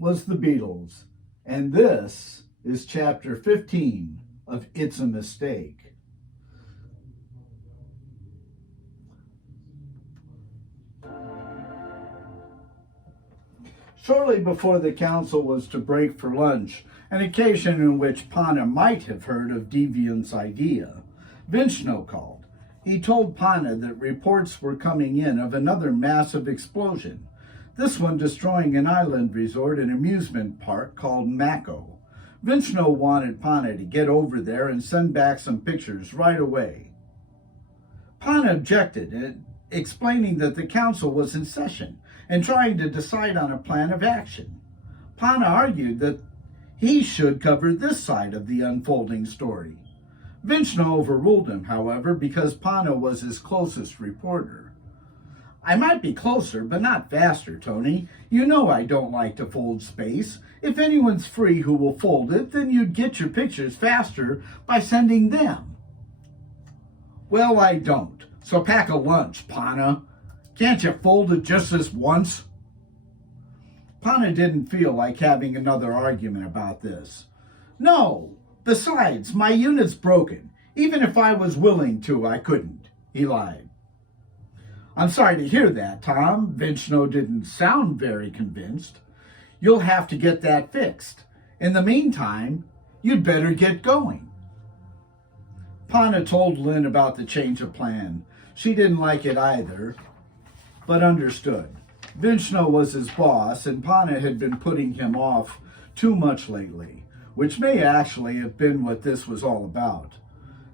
was the Beatles, and this is chapter 15 of It's a Mistake. Shortly before the council was to break for lunch, an occasion in which Panna might have heard of Deviant's idea, Vinchno called. He told Panna that reports were coming in of another massive explosion, this one destroying an island resort and amusement park called Mako. Vinchno wanted Panna to get over there and send back some pictures right away. Panna objected, explaining that the council was in session and trying to decide on a plan of action. Panna argued that he should cover this side of the unfolding story. Vinchno overruled him, however, because Panna was his closest reporter. I might be closer, but not faster, Tony. You know I don't like to fold space. If anyone's free who will fold it, then you'd get your pictures faster by sending them. Well, I don't. So pack a lunch, Panna. Can't you fold it just this once? Panna didn't feel like having another argument about this. No. Besides, my unit's broken. Even if I was willing to, I couldn't, he lied. I'm sorry to hear that, Tom. Vinchno didn't sound very convinced. You'll have to get that fixed. In the meantime, you'd better get going. Panna told Lynne about the change of plan. She didn't like it either, but understood. Vinchno was his boss, and Panna had been putting him off too much lately, which may actually have been what this was all about.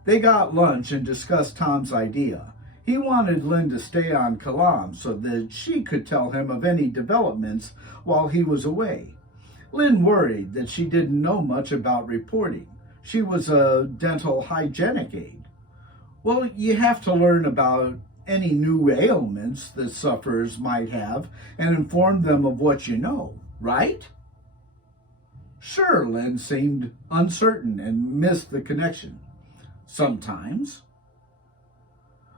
They got lunch and discussed Tom's idea. He wanted Lynne to stay on Kalam so that she could tell him of any developments while he was away. Lynne worried that she didn't know much about reporting. She was a dental hygienic aide. Well, you have to learn about any new ailments that sufferers might have and inform them of what you know, right? Sure, Lynne seemed uncertain and missed the connection. Sometimes.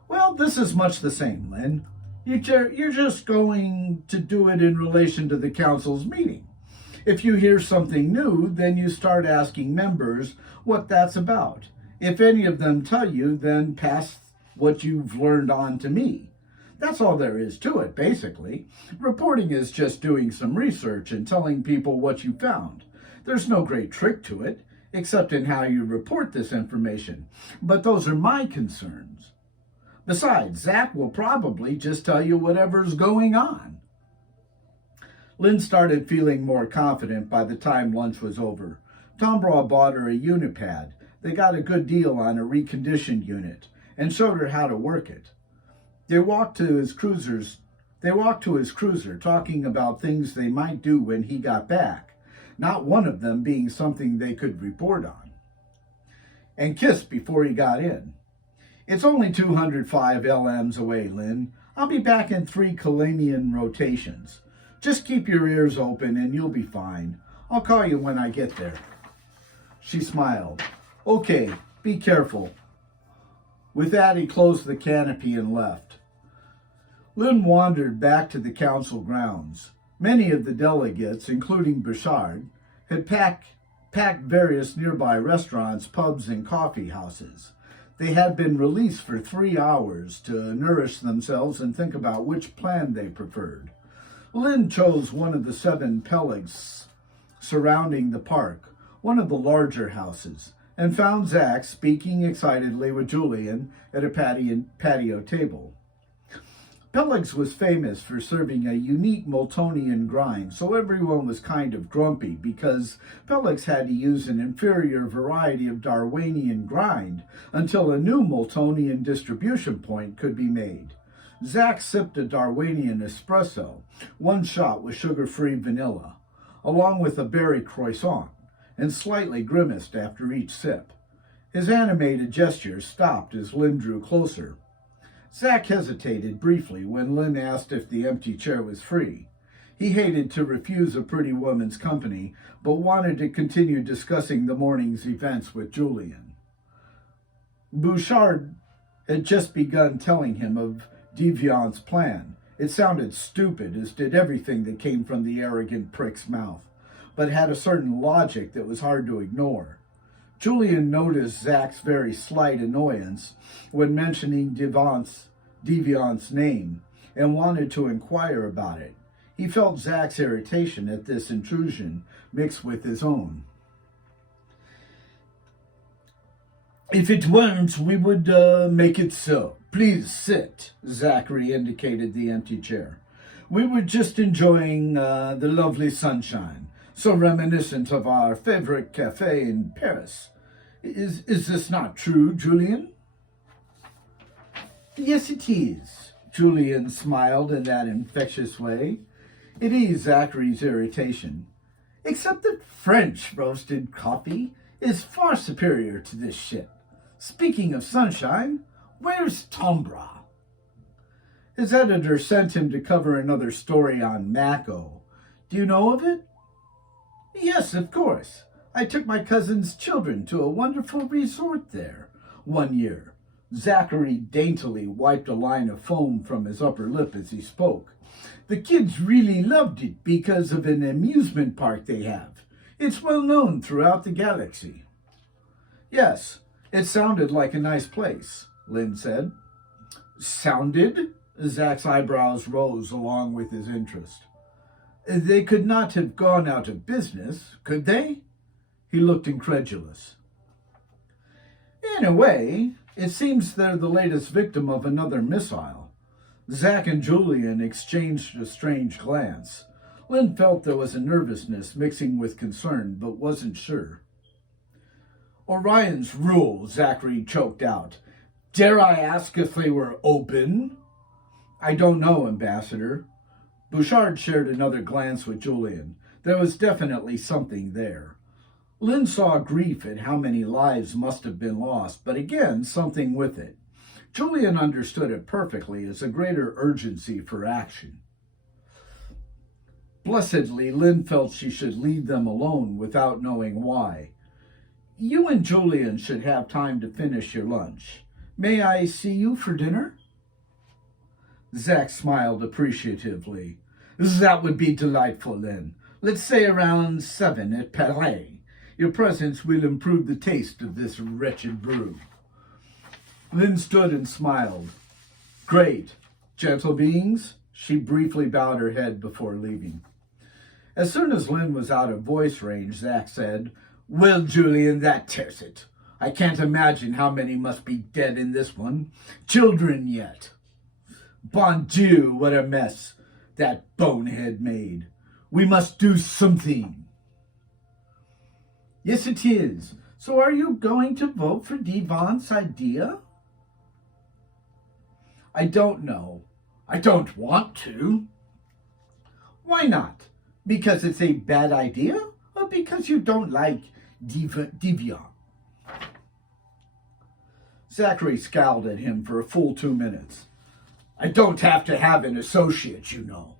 Well, this is much the same, Lynne. You're just going to do it in relation to the council's meeting. If you hear something new, then you start asking members what that's about. If any of them tell you, then pass what you've learned on to me. That's all there is to it, basically. Reporting is just doing some research and telling people what you found. There's no great trick to it, except in how you report this information. But those are my concerns. Besides, Zach will probably just tell you whatever's going on. Lynne started feeling more confident by the time lunch was over. Tombrow bought her a unipad. They got a good deal on a reconditioned unit and showed her how to work it. They walked to his cruiser talking about things they might do when he got back, not one of them being something they could report on. And kissed before he got in. It's only 205 LMs away, Lynne. I'll be back in 3 Kalanian rotations. Just keep your ears open and you'll be fine. I'll call you when I get there. She smiled. Okay, be careful. With that, he closed the canopy and left. Lynne wandered back to the council grounds. Many of the delegates, including Bouchard, had packed various nearby restaurants, pubs, and coffee houses. They had been released for 3 hours to nourish themselves and think about which plan they preferred. Lynne chose one of the 7 pelegs surrounding the park, one of the larger houses, and found Zach speaking excitedly with Julian at a patio table. Pelegs was famous for serving a unique Multonian grind, so everyone was kind of grumpy because Pelegs had to use an inferior variety of Darwinian grind until a new Multonian distribution point could be made. Zach sipped a Darwinian espresso, one shot with sugar-free vanilla, along with a berry croissant, and slightly grimaced after each sip. His animated gestures stopped as Lynne drew closer. Zach hesitated briefly when Lynne asked if the empty chair was free. He hated to refuse a pretty woman's company, but wanted to continue discussing the morning's events with Julian. Bouchard had just begun telling him of Deviant's plan. It sounded stupid, as did everything that came from the arrogant prick's mouth. but had a certain logic that was hard to ignore. Julian noticed Zach's very slight annoyance when mentioning Deviant's name and wanted to inquire about it. He felt Zach's irritation at this intrusion mixed with his own. If it weren't, we would make it so. Please sit, Zachary indicated the empty chair. We were just enjoying the lovely sunshine, so reminiscent of our favorite cafe in Paris. Is this not true, Julian? Yes, it is, Julian smiled in that infectious way. It eased Zachary's irritation. Except that French roasted coffee is far superior to this shit. Speaking of sunshine, where's Tombrow? His editor sent him to cover another story on Mako. Do you know of it? Yes, of course. I took my cousin's children to a wonderful resort there 1 year. Zachary daintily wiped a line of foam from his upper lip as he spoke. The kids really loved it because of an amusement park they have. It's well known throughout the galaxy. Yes, it sounded like a nice place, Lynne said. Sounded? Zach's eyebrows rose along with his interest. They could not have gone out of business, could they? He looked incredulous. In a way, it seems they're the latest victim of another missile. Zach and Julian exchanged a strange glance. Lynne felt there was a nervousness mixing with concern, but wasn't sure. Orion's rule, Zachary choked out. Dare I ask if they were open? I don't know, Ambassador. Bouchard shared another glance with Julian. There was definitely something there. Lynne saw grief at how many lives must have been lost, but again, something with it. Julian understood it perfectly as a greater urgency for action. Blessedly, Lynne felt she should leave them alone without knowing why. You and Julian should have time to finish your lunch. May I see you for dinner? Zach smiled appreciatively. That would be delightful, Lynne. Let's say around 7 at Paris. Your presence will improve the taste of this wretched brew. Lynne stood and smiled. Great. Gentle beings? She briefly bowed her head before leaving. As soon as Lynne was out of voice range, Zach said, Well, Julian, that tears it. I can't imagine how many must be dead in this one. Children yet. Bon Dieu, what a mess that bonehead made. We must do something. Yes, it is. So are you going to vote for Devant's idea? I don't know. I don't want to. Why not? Because it's a bad idea? Or because you don't like Deviant? Zachary scowled at him for a full 2 minutes. I don't have to have an associate, you know.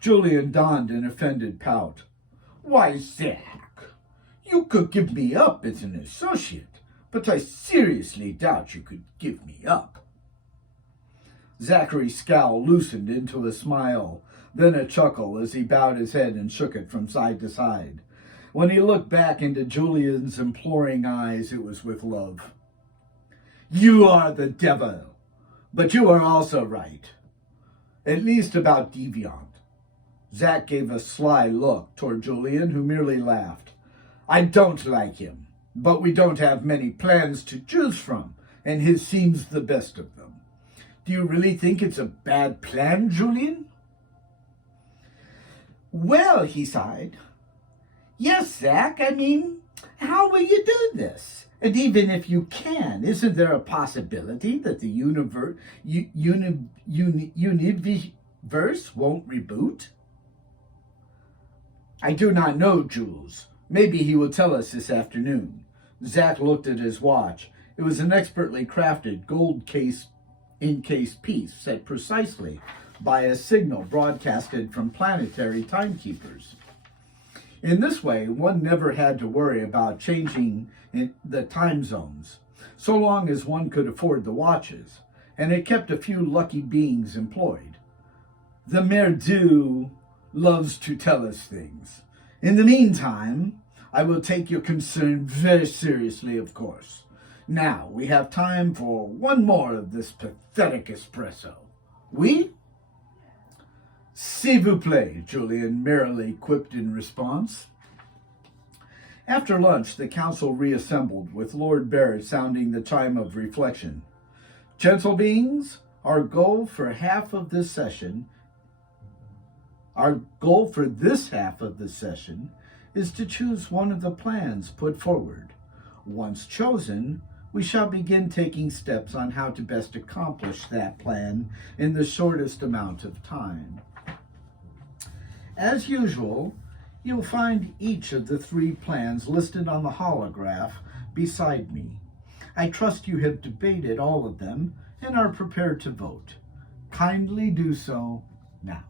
Julian donned an offended pout. Why, Zach, you could give me up as an associate, but I seriously doubt you could give me up. Zachary's scowl loosened into a smile, then a chuckle as he bowed his head and shook it from side to side. When he looked back into Julian's imploring eyes, it was with love. You are the devil. But you are also right. At least about Deviant. Zach gave a sly look toward Julian, who merely laughed. I don't like him, but we don't have many plans to choose from, and his seems the best of them. Do you really think it's a bad plan, Julian? Well, he sighed. Yes, Zach, I mean, how will you do this? And even if you can, isn't there a possibility that the universe won't reboot? I do not know, Jules. Maybe he will tell us this afternoon. Zach looked at his watch. It was an expertly crafted gold encased piece set precisely by a signal broadcasted from planetary timekeepers. In this way, one never had to worry about changing the time zones, so long as one could afford the watches, and it kept a few lucky beings employed. The merdu loves to tell us things. In the meantime, I will take your concern very seriously, of course. Now, we have time for one more of this pathetic espresso. Oui? S'il vous plaît, Julian merrily quipped in response. After lunch, the council reassembled, with Lord Barrett sounding the chime of reflection. Gentle beings, our goal for this half of the session is to choose one of the plans put forward. Once chosen, we shall begin taking steps on how to best accomplish that plan in the shortest amount of time. As usual, you'll find each of the 3 plans listed on the holograph beside me. I trust you have debated all of them and are prepared to vote. Kindly do so now.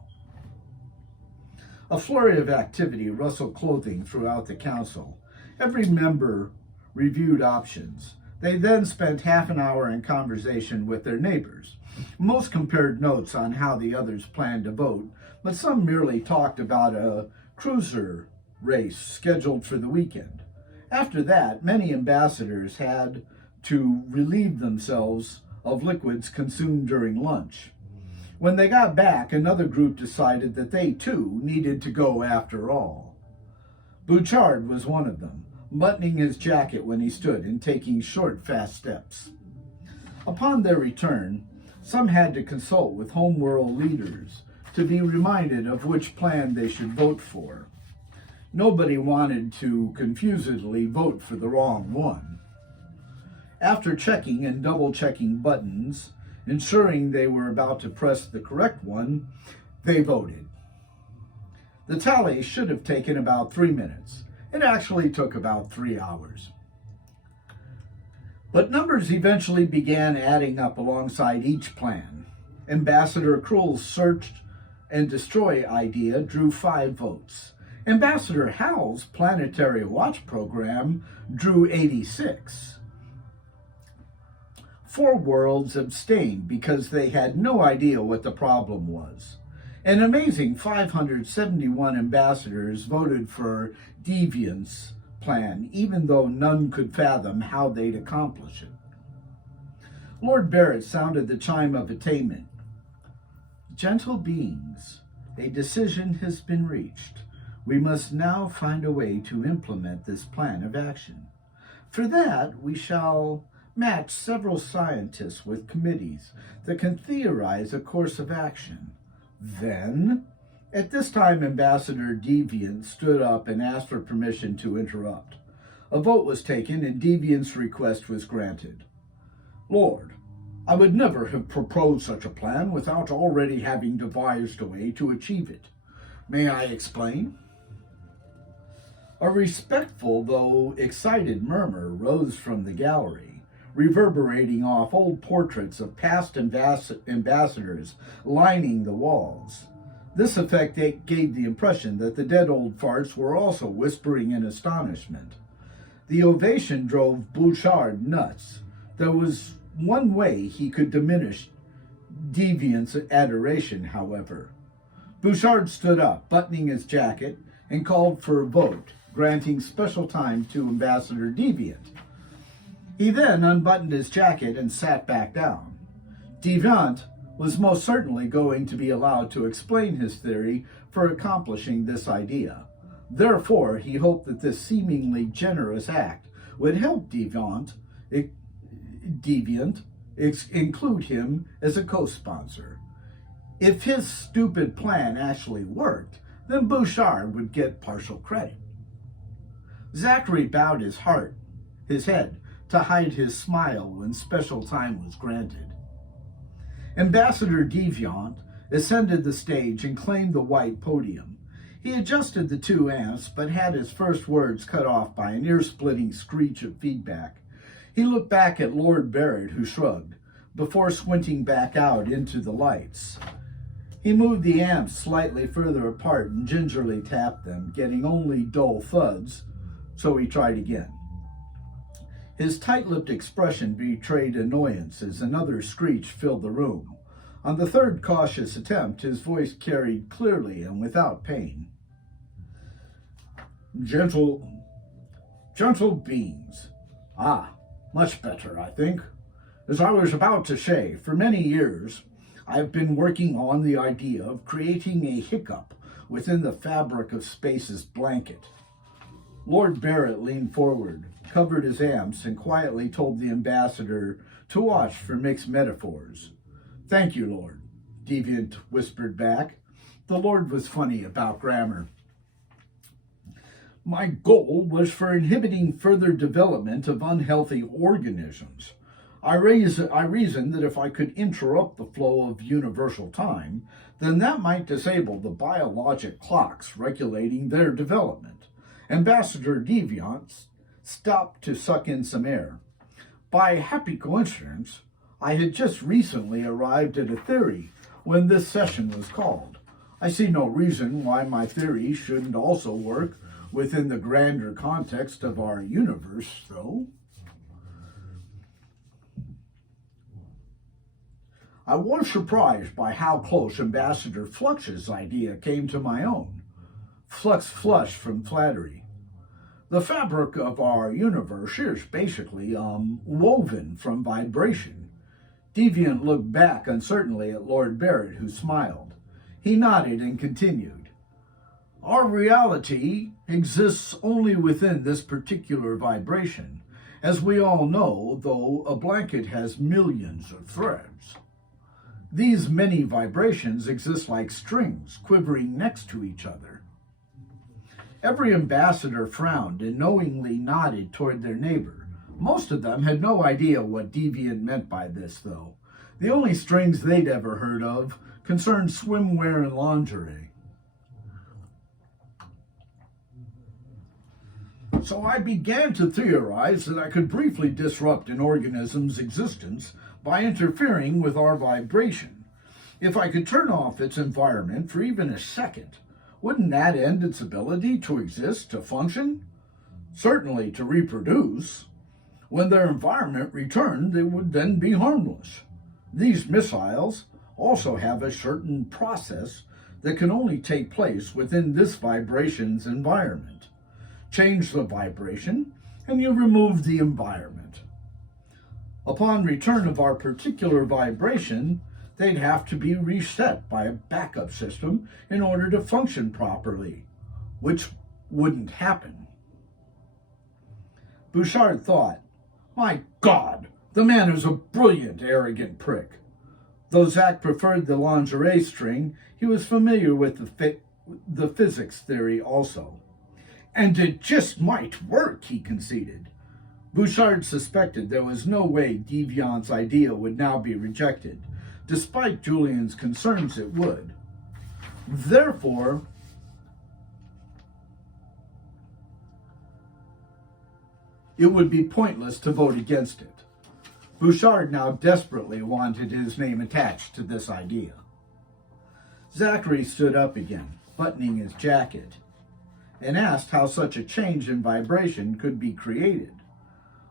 A flurry of activity rustled clothing throughout the council. Every member reviewed options. They then spent half an hour in conversation with their neighbors. Most compared notes on how the others planned to vote, but some merely talked about a cruiser race scheduled for the weekend. After that, many ambassadors had to relieve themselves of liquids consumed during lunch. When they got back, another group decided that they too needed to go after all. Bouchard was one of them, buttoning his jacket when he stood and taking short, fast steps. Upon their return, some had to consult with homeworld leaders to be reminded of which plan they should vote for. Nobody wanted to confusedly vote for the wrong one. After checking and double-checking buttons, ensuring they were about to press the correct one, they voted. The tally should have taken about 3 minutes. It actually took about 3 hours. But numbers eventually began adding up alongside each plan. Ambassador Krull's search and destroy idea drew 5 votes. Ambassador Howell's planetary watch program drew 86. 4 worlds abstained because they had no idea what the problem was. An amazing 571 ambassadors voted for Deviant's plan, even though none could fathom how they'd accomplish it. Lord Barrett sounded the chime of attainment. Gentle beings, a decision has been reached. We must now find a way to implement this plan of action. For that, we shall match several scientists with committees that can theorize a course of action. Then, at this time, Ambassador Deviant stood up and asked for permission to interrupt. A vote was taken, and Deviant's request was granted. Lord, I would never have proposed such a plan without already having devised a way to achieve it. May I explain? A respectful, though excited murmur rose from the gallery, reverberating off old portraits of past ambassadors lining the walls. This effect gave the impression that the dead old farts were also whispering in astonishment. The ovation drove Bouchard nuts. There was one way he could diminish Deviant's adoration, however. Bouchard stood up, buttoning his jacket, and called for a vote, granting special time to Ambassador Deviant. He then unbuttoned his jacket and sat back down. Deviant was most certainly going to be allowed to explain his theory for accomplishing this idea. Therefore, he hoped that this seemingly generous act would help Deviant include him as a co-sponsor. If his stupid plan actually worked, then Bouchard would get partial credit. Zachary bowed his head, to hide his smile when special time was granted. Ambassador Deviant ascended the stage and claimed the white podium. He adjusted the 2 amps, but had his first words cut off by an ear-splitting screech of feedback. He looked back at Lord Barrett, who shrugged, before squinting back out into the lights. He moved the amps slightly further apart and gingerly tapped them, getting only dull thuds, so he tried again. His tight-lipped expression betrayed annoyance as another screech filled the room. On the third cautious attempt, his voice carried clearly and without pain. Gentle beings. Ah, much better, I think. As I was about to say, for many years, I've been working on the idea of creating a hiccup within the fabric of space's blanket. Lord Barrett leaned forward, covered his amps, and quietly told the ambassador to watch for mixed metaphors. Thank you, Lord, Deviant whispered back. The Lord was funny about grammar. My goal was for inhibiting further development of unhealthy organisms. I reasoned that if I could interrupt the flow of universal time, then that might disable the biologic clocks regulating their development. Ambassador Deviant stopped to suck in some air. By happy coincidence, I had just recently arrived at a theory when this session was called. I see no reason why my theory shouldn't also work within the grander context of our universe, though. I was surprised by how close Ambassador Flux's idea came to my own. Flux flushed from flattery. The fabric of our universe is basically woven from vibration. Deviant looked back uncertainly at Lord Barrett, who smiled. He nodded and continued. Our reality exists only within this particular vibration. As we all know, though, a blanket has millions of threads. These many vibrations exist like strings quivering next to each other. Every ambassador frowned and knowingly nodded toward their neighbor. Most of them had no idea what Deviant meant by this, though. The only strings they'd ever heard of concerned swimwear and lingerie. So I began to theorize that I could briefly disrupt an organism's existence by interfering with our vibration. If I could turn off its environment for even a second, wouldn't that end its ability to exist, to function? Certainly to reproduce. When their environment returned, they would then be harmless. These missiles also have a certain process that can only take place within this vibration's environment. Change the vibration, and you remove the environment. Upon return of our particular vibration, they'd have to be reset by a backup system in order to function properly, which wouldn't happen. Bouchard thought, my God, the man is a brilliant, arrogant prick. Though Zach preferred the lingerie string, he was familiar with the physics theory also. And it just might work, he conceded. Bouchard suspected there was no way Deviant's idea would now be rejected. Despite Julian's concerns, it would. Therefore, it would be pointless to vote against it. Bouchard now desperately wanted his name attached to this idea. Zachary stood up again, buttoning his jacket, and asked how such a change in vibration could be created.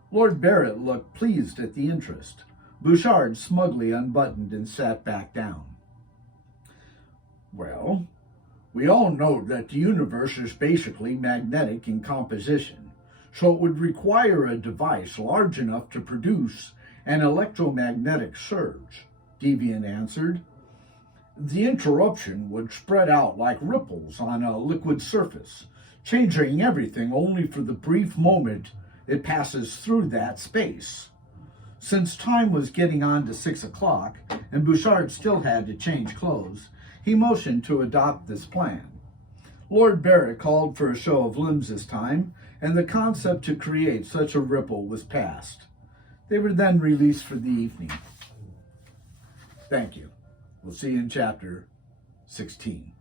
Lord Barrett looked pleased at the interest. Bouchard smugly unbuttoned and sat back down. Well, we all know that the universe is basically magnetic in composition, so it would require a device large enough to produce an electromagnetic surge, Deviant answered. The interruption would spread out like ripples on a liquid surface, changing everything only for the brief moment it passes through that space. Since time was getting on to 6 o'clock, and Bouchard still had to change clothes, he motioned to adopt this plan. Lord Barrett called for a show of limbs this time, and the concept to create such a ripple was passed. They were then released for the evening. Thank you. We'll see you in chapter 16.